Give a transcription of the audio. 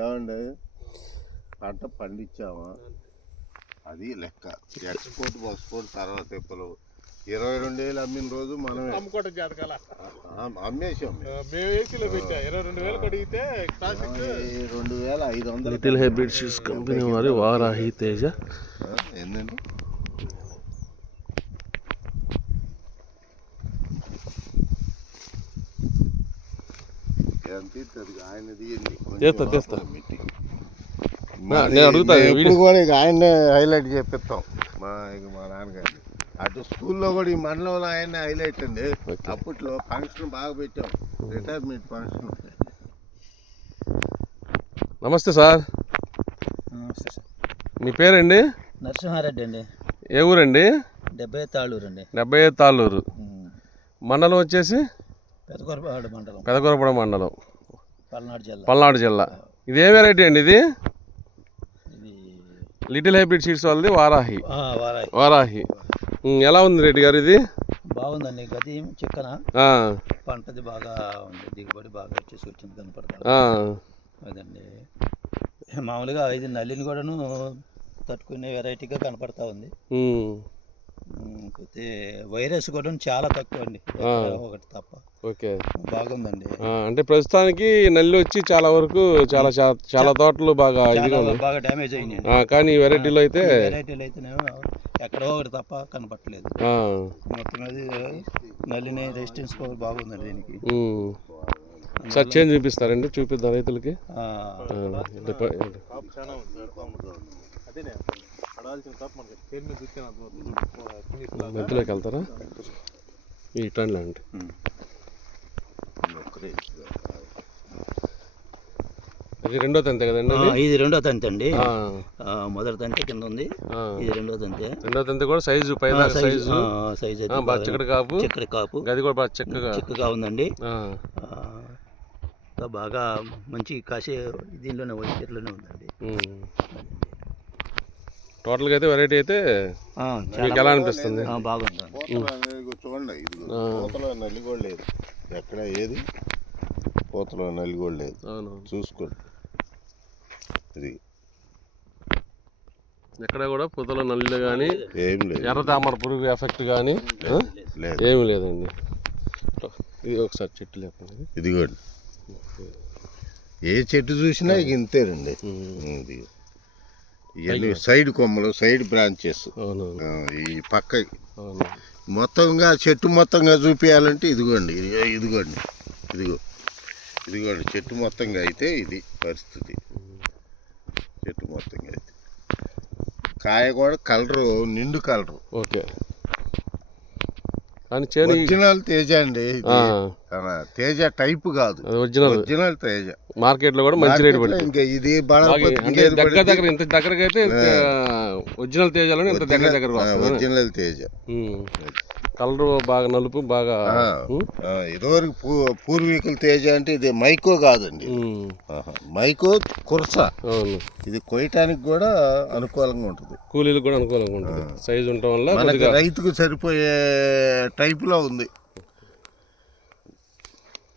ఏమండి పంట పండించామా అది లెక్క. ఎక్స్పోర్ట్ పాస్పోర్ట్ తర్వాత ఇప్పుడు 22,000 అమ్మిన రోజు మనం అమ్మేసాం. 2,500 లిటిల్ హైబ్రిడ్ సీడ్స్ కంపెనీ వారి వారాహి తేజ ఏంటండి తీస్తా నేను అడుగుతా ఇప్పుడు కూడా ఇక ఆయన్నే హైలైట్ చేపిస్తాం మా నాన్నగారిని. అటు స్కూల్లో కూడా ఈ మండలంలో ఆయన్నే హైలైట్ అండి. అప్పట్లో ఫంక్షన్ బాగా పెట్టాం, రిటైర్మెంట్ ఫంక్షన్. నమస్తే సార్. నమస్తే సార్. మీ పేరండి? నరసింహారెడ్డి అండి. ఏ ఊరండి? 75 తాళ్ళూరు అండి. 75 తాళ్ళూరు. మండలం వచ్చేసి పెదకూరపాడు మండలం, పల్నాడు జిల్లా. ఇది ఏ వెరైటీ అండి? ఇది లిటిల్ హైబ్రిడ్ సీడ్స్ వాళ్ళది వారాహి. ఎలా ఉంది రెడ్డి గారు? ఇది బాగుందండి. గది చిక్కన పంటది బాగా ఉంది, దిగుబడి బాగా వచ్చింది కనపడతా. అదండి మామూలుగా ఇది నల్లిని కూడాను తట్టుకునే వెరైటీగా కనపడతా ఉంది. అయితే వైరస్ కూడా చాలా తక్కువ అండి, ఒకటి తప్ప. ఓకే, బాగుందండి. అంటే ప్రస్తుతానికి నల్లి వచ్చి చాలా వరకు చాలా తోటలు బాగా డ్యామేజ్ అయినాయి. కానీ ఈ వెరైటీలో అయితే ఎక్కడో ఒకటి తప్ప కనపట్టలేదు. మొత్తం అది నల్లిని రెసిస్టెన్స్ పవర్ బాగుందండి దీనికి. సార్ చేంజ్ చూపిస్తారండి? చూపిద్దాం రైతులకి. మధ్యలోకి వెళ్తారా? ఈ టర్న్ లాంటి ఇది రెండో తంతే కదండి? ఇది రెండో తంతే అండి. మొదటి తంతే కింద ఉంది, ఇది రెండో తంతే. రెండో తంతే కూడా సైజు సైజు బాగా చిక్కడి కాపు, గది కూడా బాగా చిక్కగా ఉందండి. బాగా మంచి కాసే దీనిలోనే చెట్లోనే ఉందండి. టోటల్గా అయితే వెరైటీ అయితే మీకు ఎలా అనిపిస్తుంది? బాగుంది. చూడండి, పూతలో నల్లి కూడా లేదు, ఎక్కడ ఏది పూతలో నల్లి కూడా లేదు. చూసుకోండి, ఇది ఎక్కడ కూడా పూతలో నల్లి కానీ ఏం లేదు, ఎర్ర తామర పురుగు ఎఫెక్ట్ కానీ ఏమి లేదండి. ఇది ఒకసారి చెట్టు లేకుండా ఇదిగోండి, ఏ చెట్టు చూసినా ఇక ఇంతేనండి. ఇది ఇవన్నీ సైడ్ కొమ్మలు, సైడ్ బ్రాంచెస్. ఈ పక్క మొత్తంగా చెట్టు మొత్తంగా చూపించాలంటే ఇదిగోండి చెట్టు మొత్తంగా అయితే ఇది పరిస్థితి. చెట్టు మొత్తంగా అయితే కాయ కూడా కలరు నిండు కలరు. ఓకే, ఒరిజినల్ తేజ అండి. తేజ టైప్ కాదు, ఒరిజినల్ తేజ. మార్కెట్ లో కూడా మంచి రేట్ పడుతుంది. ఇంకా ఇది దగ్గర ఇంత దగ్గరగా అయితే ఒరిజినల్ తేజలోనే ఇంత దగ్గర ఒరిజినల్ తేజ. కలర్ బాగా నలుపు బాగా. ఇదివరకు పూర్వీకుల తేజ అంటే ఇది మైకో కాదండి, మైకో కుర్స. ఇది కొయ్యటానికి కూడా అనుకూలంగా ఉంటుంది, కూలీలకు కూడా అనుకూలంగా ఉంటుంది. సైజు ఉండటం వల్ల రైతుకు సరిపోయే టైపులో ఉంది.